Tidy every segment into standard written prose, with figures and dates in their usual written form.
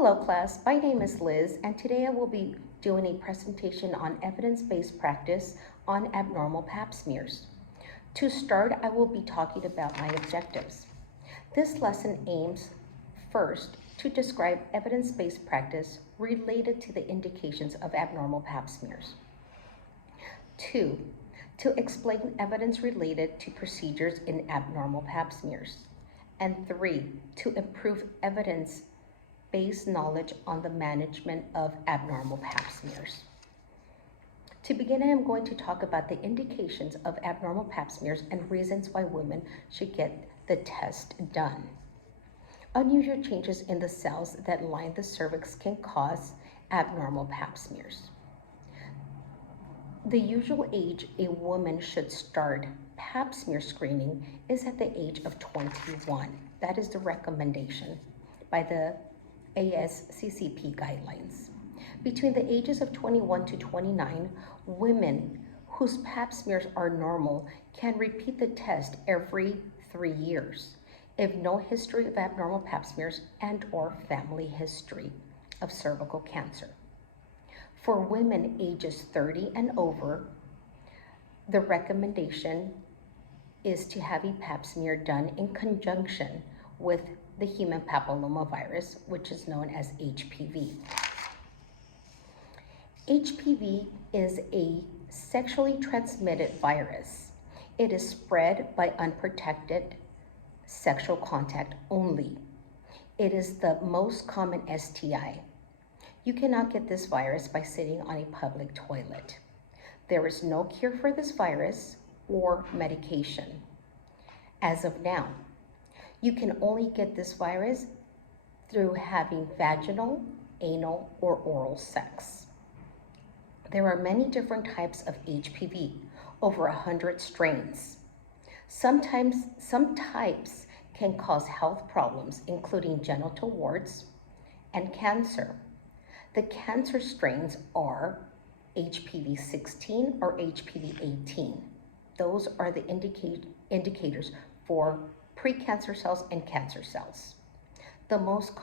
Hello class, my name is Liz and today I will be doing a presentation on evidence-based practice on abnormal Pap smears. To start, I will be talking about my objectives. This lesson aims first to describe evidence-based practice related to the indications of abnormal Pap smears. 2. To explain evidence related to procedures in abnormal Pap smears. And 3. To improve evidence-based knowledge on the management of abnormal Pap smears. To begin, I am going to talk about the indications of abnormal Pap smears and reasons why women should get the test done. Unusual changes in the cells that line the cervix can cause abnormal Pap smears. The usual age a woman should start Pap smear screening is at the age of 21. That is the recommendation by the ASCCP guidelines. Between the ages of 21 to 29, women whose Pap smears are normal can repeat the test every 3 years if no history of abnormal Pap smears and/or family history of cervical cancer. For women ages 30 and over, the recommendation is to have a Pap smear done in conjunction with the human papillomavirus, which is known as HPV. HPV is a sexually transmitted virus. It is spread by unprotected sexual contact only. It is the most common STI. You cannot get this virus by sitting on a public toilet. There is no cure for this virus or medication as of now. You can only get this virus through having vaginal, anal, or oral sex. There are many different types of HPV, over 100 strains. Some types can cause health problems, including genital warts and cancer. The cancer strains are HPV 16 or HPV 18. Those are the indicators for precancer cells and cancer cells. In most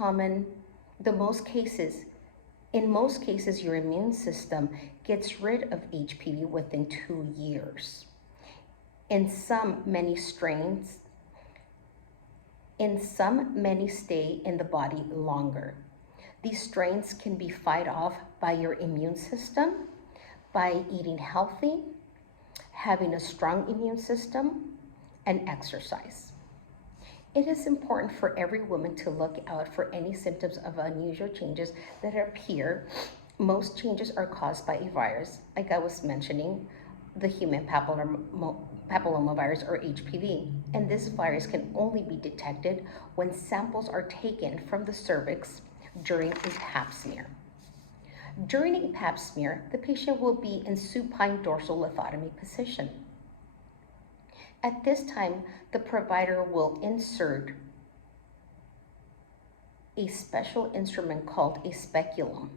cases, your immune system gets rid of HPV within 2 years. In some, many stay in the body longer. These strains can be fought off by your immune system by eating healthy, having a strong immune system, and exercise. It is important for every woman to look out for any symptoms of unusual changes that appear. Most changes are caused by a virus, like I was mentioning, the human papillomavirus or HPV. And this virus can only be detected when samples are taken from the cervix during a Pap smear. During a Pap smear, the patient will be in supine dorsal lithotomy position. At this time, the provider will insert a special instrument called a speculum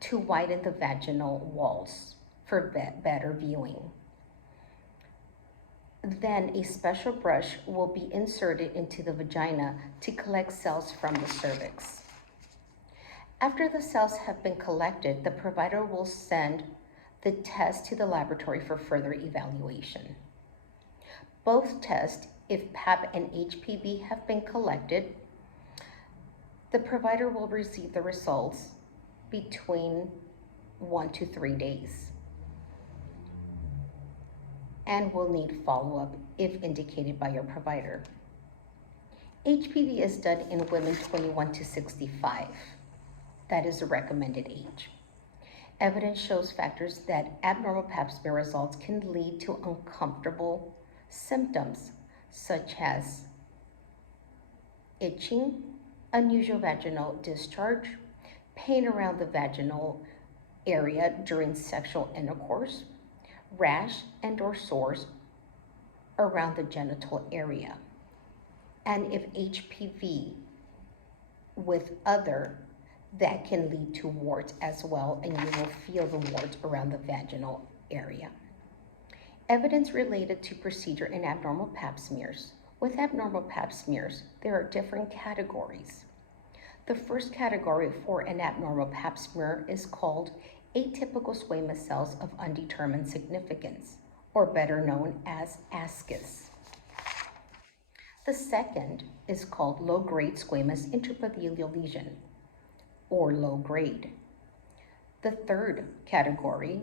to widen the vaginal walls for better viewing. Then a special brush will be inserted into the vagina to collect cells from the cervix. After the cells have been collected, the provider will send the test to the laboratory for further evaluation. Both tests, if Pap and HPV have been collected, the provider will receive the results between 1 to 3 days and will need follow-up if indicated by your provider. HPV is done in women 21 to 65. That is the recommended age. Evidence shows factors that abnormal Pap smear results can lead to uncomfortable symptoms such as itching, unusual vaginal discharge, pain around the vaginal area during sexual intercourse, rash and/or sores around the genital area. And if HPV with other, that can lead to warts as well, and you will feel the warts around the vaginal area. Evidence related to procedure in abnormal Pap smears. With abnormal Pap smears, there are different categories. The The first category for an abnormal Pap smear is called atypical squamous cells of undetermined significance, or better known as ASCUS. The second is called low-grade squamous intraepithelial lesion, or low grade. The third category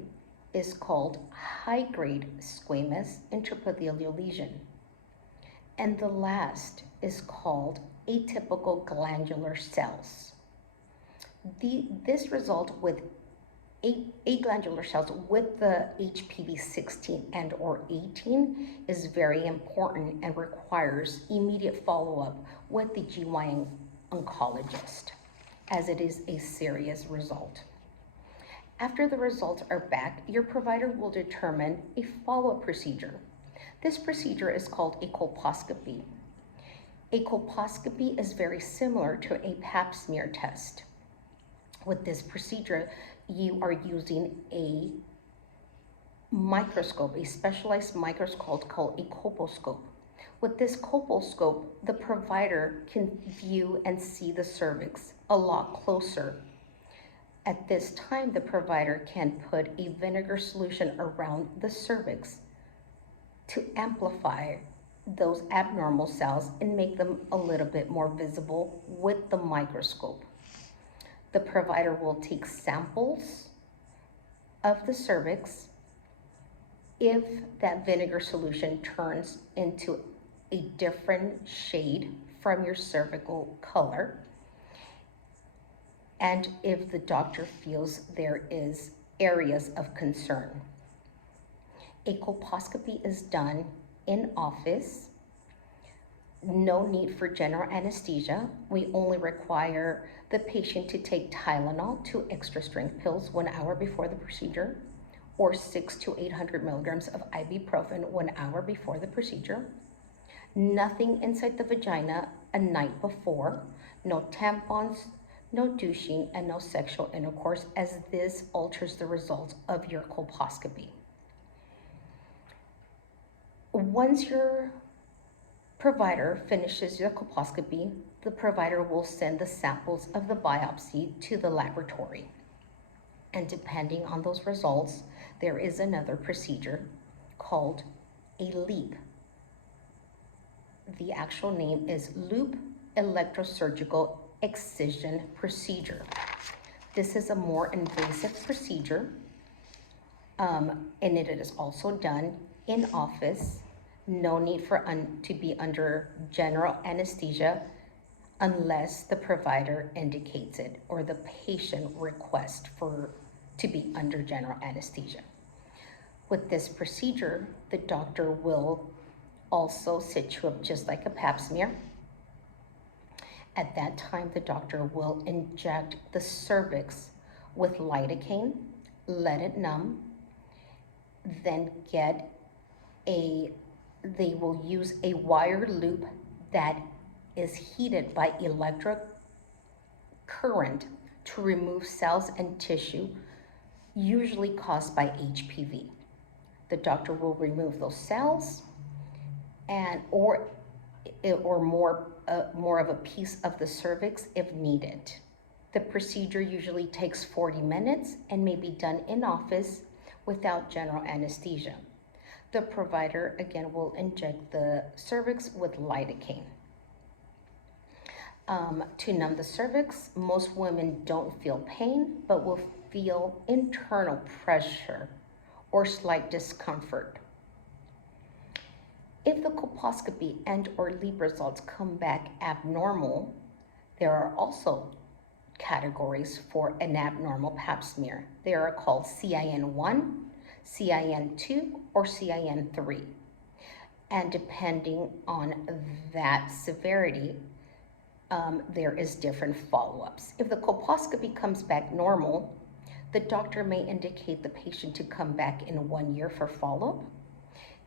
is called high-grade squamous intraepithelial lesion. And the last is called atypical glandular cells. This result with aglandular cells with the HPV 16 and or 18 is very important and requires immediate follow-up with the GYN oncologist, as it is a serious result. After the results are back, your provider will determine a follow-up procedure. This procedure is called a colposcopy. A colposcopy is very similar to a Pap smear test. With this procedure, you are using a microscope, a specialized microscope called a colposcope. With this colposcope, the provider can view and see the cervix a lot closer. At this time, the provider can put a vinegar solution around the cervix to amplify those abnormal cells and make them a little bit more visible with the microscope. The provider will take samples of the cervix. If that vinegar solution turns into a different shade from your cervical color, and if the doctor feels there is areas of concern. A colposcopy is done in office. No need for general anesthesia. We only require the patient to take Tylenol, 2 extra strength pills 1 hour before the procedure, or 600 to 800 milligrams of ibuprofen 1 hour before the procedure. Nothing inside the vagina a night before. No tampons, no douching, and no sexual intercourse, as this alters the results of your colposcopy. Once your provider finishes the colposcopy, the provider will send the samples of the biopsy to the laboratory. And depending on those results, there is another procedure called a LEAP. The actual name is Loop Electrosurgical Excision Procedure. This is a more invasive procedure, and it is also done in office. No need for to be under general anesthesia unless the provider indicates it or the patient requests to be under general anesthesia. With this procedure, the doctor will also sit you up just like a Pap smear. At that time, the doctor will inject the cervix with lidocaine, let it numb, then they will use a wire loop that is heated by electric current to remove cells and tissue, usually caused by HPV. The doctor will remove those cells or more of a piece of the cervix if needed. The procedure usually takes 40 minutes and may be done in office without general anesthesia. The provider again will inject the cervix with lidocaine. To numb the cervix, most women don't feel pain, but will feel internal pressure or slight discomfort. If the colposcopy and or LEAP results come back abnormal, there are also categories for an abnormal Pap smear. They are called CIN1, CIN2, or CIN3. And depending on that severity, there is different follow-ups. If the colposcopy comes back normal, the doctor may indicate the patient to come back in 1 year for follow-up.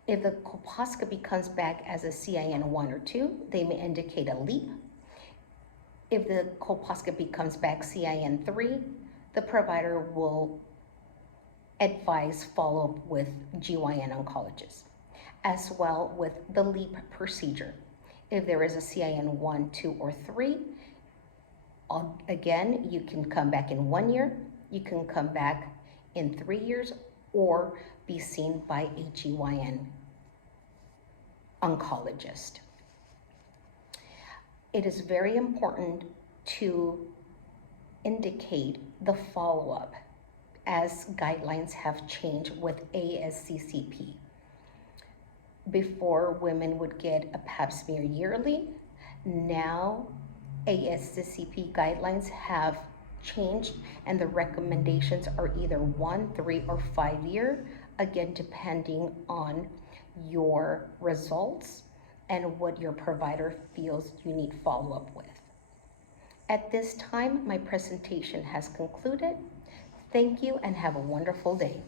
If the colposcopy comes back as a CIN1 or 2, they may indicate a LEAP. If the colposcopy comes back CIN3, the provider will advise follow-up with GYN oncologist, as well with the LEAP procedure. If there is a CIN1, 2, or 3, Again, you can come back in 1 year, you can come back in 3 years, or be seen by a GYN oncologist. It is very important to indicate the follow-up as guidelines have changed with ASCCP. Before, women would get a Pap smear yearly. Now, ASCCP guidelines have changed, and the recommendations are either 1, 3, or 5 year, again, depending on your results and what your provider feels you need follow-up with. At this time, my presentation has concluded. Thank you and have a wonderful day.